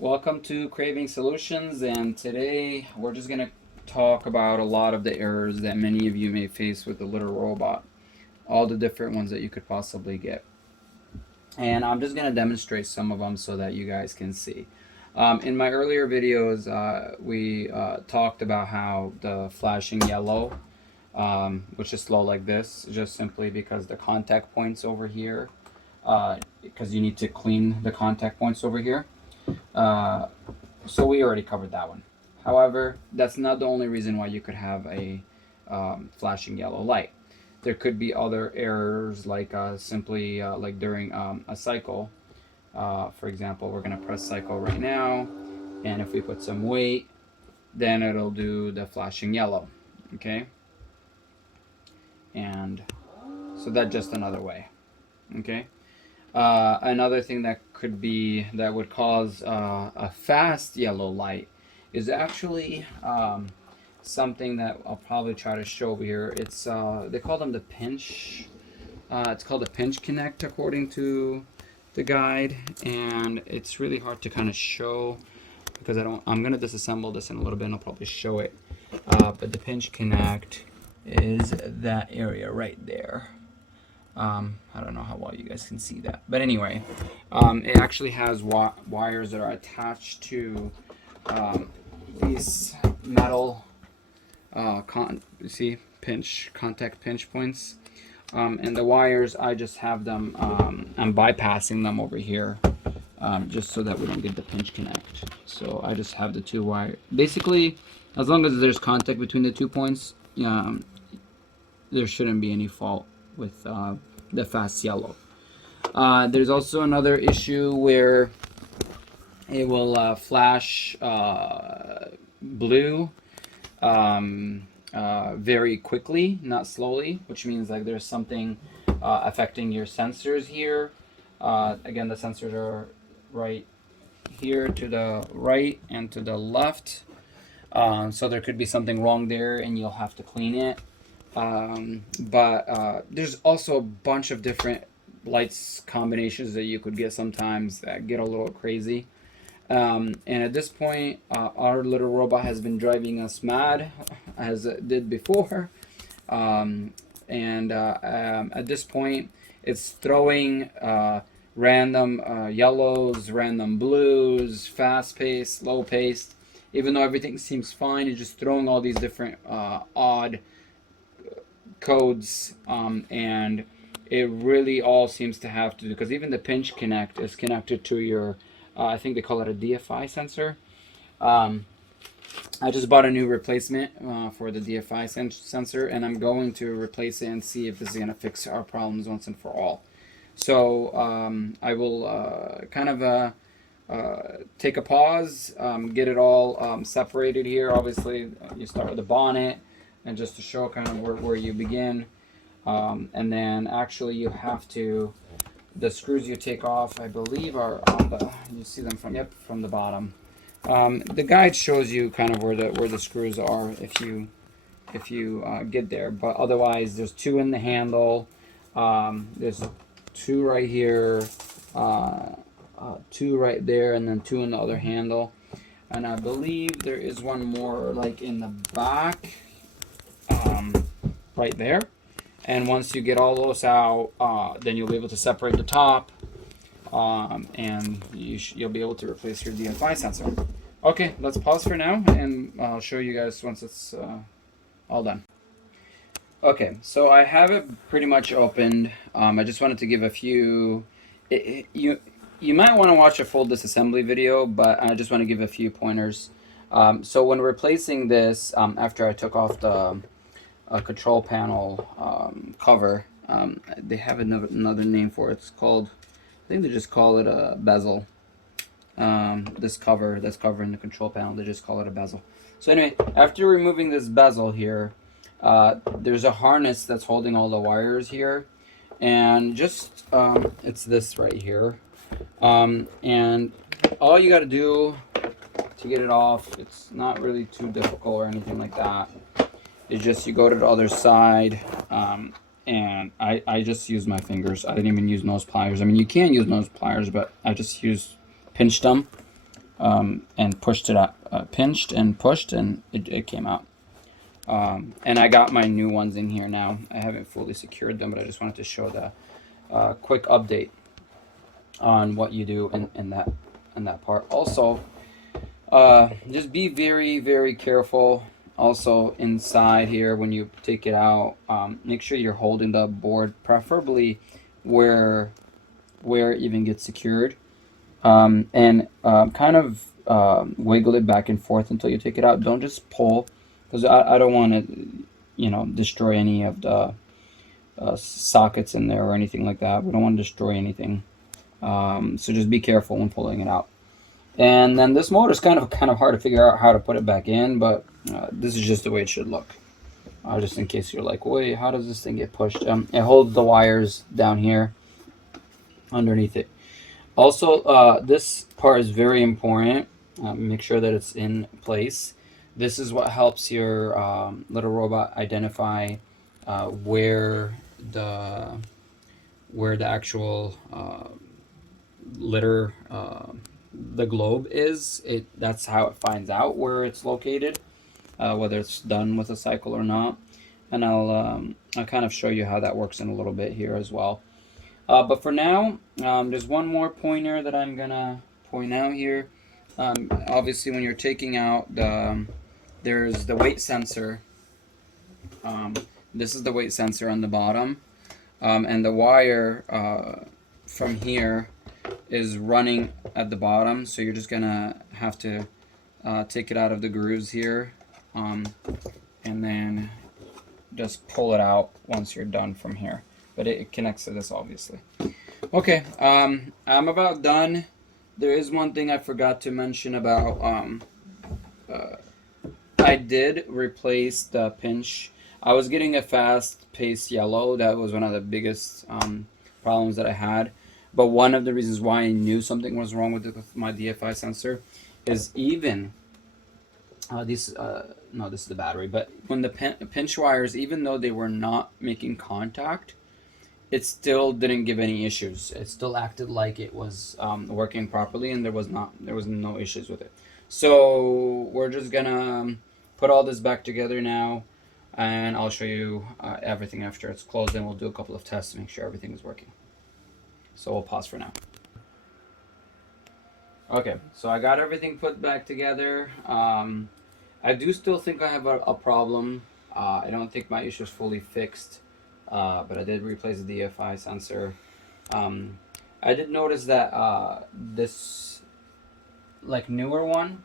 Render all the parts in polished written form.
Welcome to Craving Solutions, and today we're just going to talk about a lot of the errors that many of you may face with the little robot, all the different ones that you could possibly get. And I'm just going to demonstrate some of them so that you guys can see. In my earlier videos, we talked about how the flashing yellow, which is slow like this, just simply because the contact points over here, because you need to clean the contact points over here. So we already covered that one. However, that's not the only reason why you could have a flashing yellow light. There could be other errors, like simply like during a cycle. For example, we're going to press cycle right now, and if we put some weight, then it'll do the flashing yellow. Okay, and so that's just another way. Okay. Another thing that would cause a fast yellow light is actually something that I'll probably try to show over here. It's they call them the pinch. It's called a pinch connect according to the guide, and it's really hard to kind of show because I'm gonna disassemble this in a little bit and I'll probably show it. But the pinch connect is that area right there. I don't know how well you guys can see that, but anyway, it actually has wires that are attached to these metal contact pinch points, and the wires, I just have them, I'm bypassing them over here, just so that we don't get the pinch connect. So I just have the two wire, basically as long as there's contact between the 2 points, there shouldn't be any fault with the fast yellow. There's also another issue where it will flash blue very quickly, not slowly, which means like there's something affecting your sensors here. Again, the sensors are right here to the right and to the left, so there could be something wrong there and you'll have to clean it. But there's also a bunch of different lights combinations that you could get sometimes that get a little crazy. And at this point, our little robot has been driving us mad, as it did before. At this point, it's throwing random yellows, random blues, fast-paced, slow-paced. Even though everything seems fine, it's just throwing all these different odd codes, and it really all seems to have to do, because even the pinch connect is connected to your I think they call it a DFI sensor. I just bought a new replacement for the DFI sensor, and I'm going to replace it and see if this is going to fix our problems once and for all. So I will kind of take a pause, get it all separated here. Obviously you start with the bonnet, and just to show kind of where you begin, and then actually you have to, the screws you take off, I believe, are on the, you see them from the bottom. The guide shows you kind of where the screws are if you get there, but otherwise there's two in the handle, there's two right here, two right there, and then two in the other handle, and I believe there is one more like in the back, right there. And once you get all those out, then you'll be able to separate the top, and you'll be able to replace your DFI sensor. Okay, let's pause for now, and I'll show you guys once it's all done. Okay, so I have it pretty much opened. I just wanted to give a few. You might want to watch a full disassembly video, but I just want to give a few pointers. So when replacing this, after I took off the control panel cover, they have another name for it. It's called, I think they just call it a bezel. This cover that's covering the control panel, they just call it a bezel. So anyway, after removing this bezel here, there's a harness that's holding all the wires here, and just it's this right here, and all you got to do to get it off, it's not really too difficult or anything like that. It's just you go to the other side, and I just use my fingers. I didn't even use nose pliers. I mean, you can use nose pliers, but I just pinched them, and pushed it out, pinched and pushed, and it came out. And I got my new ones in here now. I haven't fully secured them, but I just wanted to show the quick update on what you do in that part. Also, just be very, very careful. Also inside here, when you take it out, make sure you're holding the board, preferably where it even gets secured, and kind of wiggle it back and forth until you take it out. Don't just pull, because I don't want to, destroy any of the sockets in there or anything like that. We don't want to destroy anything. So just be careful when pulling it out. And then this motor is kind of hard to figure out how to put it back in, but this is just the way it should look. Just in case you're like, wait, how does this thing get pushed? It holds the wires down here underneath it. Also, this part is very important. Make sure that it's in place. This is what helps your little robot identify where the actual litter, the globe is. That's how it finds out where it's located, whether it's done with a cycle or not. And I'll kind of show you how that works in a little bit here as well. But for now, there's one more pointer that I'm gonna point out here. Obviously, when you're taking out there's the weight sensor. This is the weight sensor on the bottom, and the wire from here is running at the bottom. So you're just gonna have to take it out of the grooves here, and then just pull it out once you're done from here. But it connects to this, obviously. Okay, I'm about done. There is one thing I forgot to mention about, I did replace the pinch. I was getting a fast pace yellow. That was one of the biggest problems that I had. But one of the reasons why I knew something was wrong with my DFI sensor is even, this is the battery, but when the pinch wires, even though they were not making contact, it still didn't give any issues. It still acted like it was working properly, and there was no issues with it. So we're just gonna put all this back together now, and I'll show you everything after it's closed, and we'll do a couple of tests to make sure everything is working. So we'll pause for now. Okay, so I got everything put back together. I do still think I have a problem. I don't think my issue is fully fixed. But I did replace the DFI sensor. I did notice that this newer one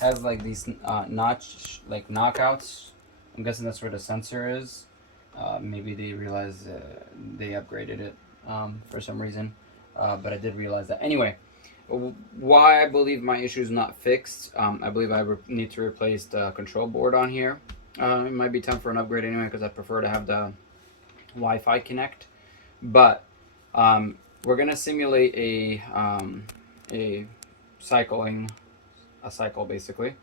has these knockouts. I'm guessing that's where the sensor is. Maybe they realized they upgraded it for some reason. But I did realize that. Anyway, why I believe my issue is not fixed. I believe I need to replace the control board on here. It might be time for an upgrade anyway, because I prefer to have the Wi-Fi connect. But we're gonna simulate a cycle basically.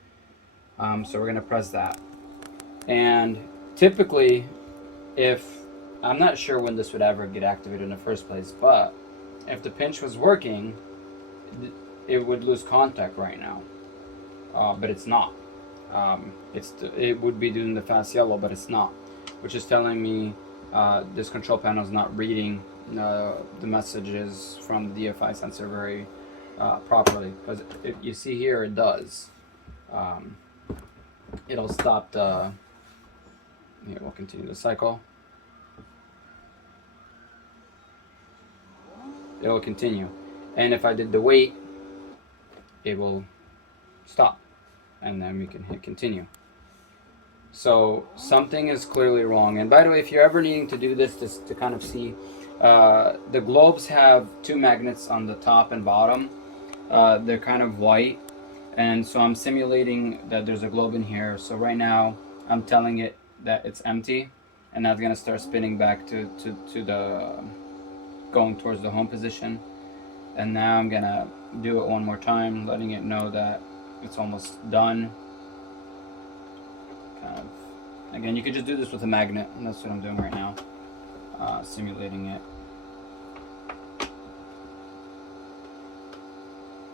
So we're gonna press that, and typically, I'm not sure when this would ever get activated in the first place, but if the pinch was working, it would lose contact right now, but it's not. It would be doing the fast yellow, but it's not, which is telling me this control panel is not reading the messages from the DFI sensor very properly. Because you see here, it does. It'll stop the. Here, we'll continue the cycle. It will continue, and if I did the wait, it will stop, and then we can hit continue. So something is clearly wrong. And by the way, if you're ever needing to do this just to kind of see, the globes have two magnets on the top and bottom. They're kind of white, and so I'm simulating that there's a globe in here. So right now I'm telling it that it's empty, and that's gonna start spinning back to the going towards the home position. And now I'm gonna do it one more time, letting it know that it's almost done. Kind of, again, you could just do this with a magnet, and that's what I'm doing right now, simulating it.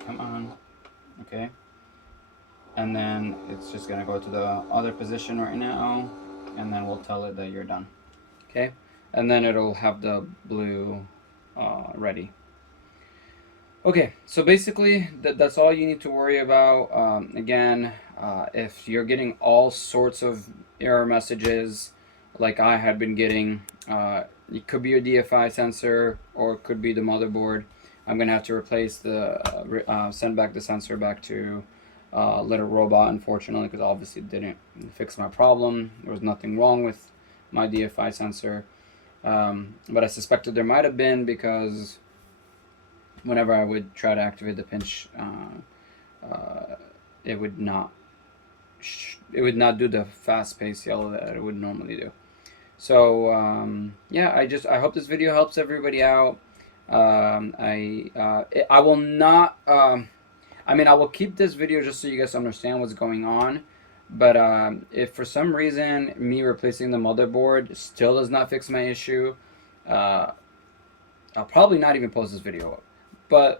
Come on. Okay, and then it's just gonna go to the other position right now, and then we'll tell it that you're done. Okay, and then it'll have the blue ready. Okay, so basically that's all you need to worry about. Again, if you're getting all sorts of error messages like I had been getting, it could be your DFI sensor or it could be the motherboard. I'm gonna have to replace send back the sensor back to Little Robot, unfortunately, because obviously it didn't fix my problem. There was nothing wrong with my DFI sensor, but I suspected there might have been because whenever I would try to activate the pinch, it would not do the fast pace yellow that it would normally do. So yeah, I hope this video helps everybody out. I will not. I mean, I will keep this video just so you guys understand what's going on. But if for some reason me replacing the motherboard still does not fix my issue, I'll probably not even post this video up.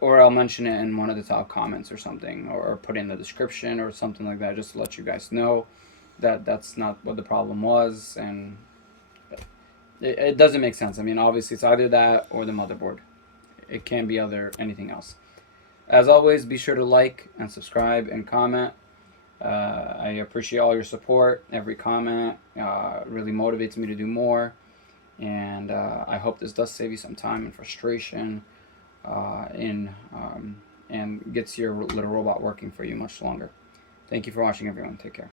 Or I'll mention it in one of the top comments or something, or put it in the description or something like that, just to let you guys know that that's not what the problem was, and it doesn't make sense. I mean, obviously it's either that or the motherboard. It can't be anything else. As always, be sure to like and subscribe and comment. I appreciate all your support. Every comment really motivates me to do more, and I hope this does save you some time and frustration. And gets your Little Robot working for you much longer. Thank you for watching, everyone. Take care.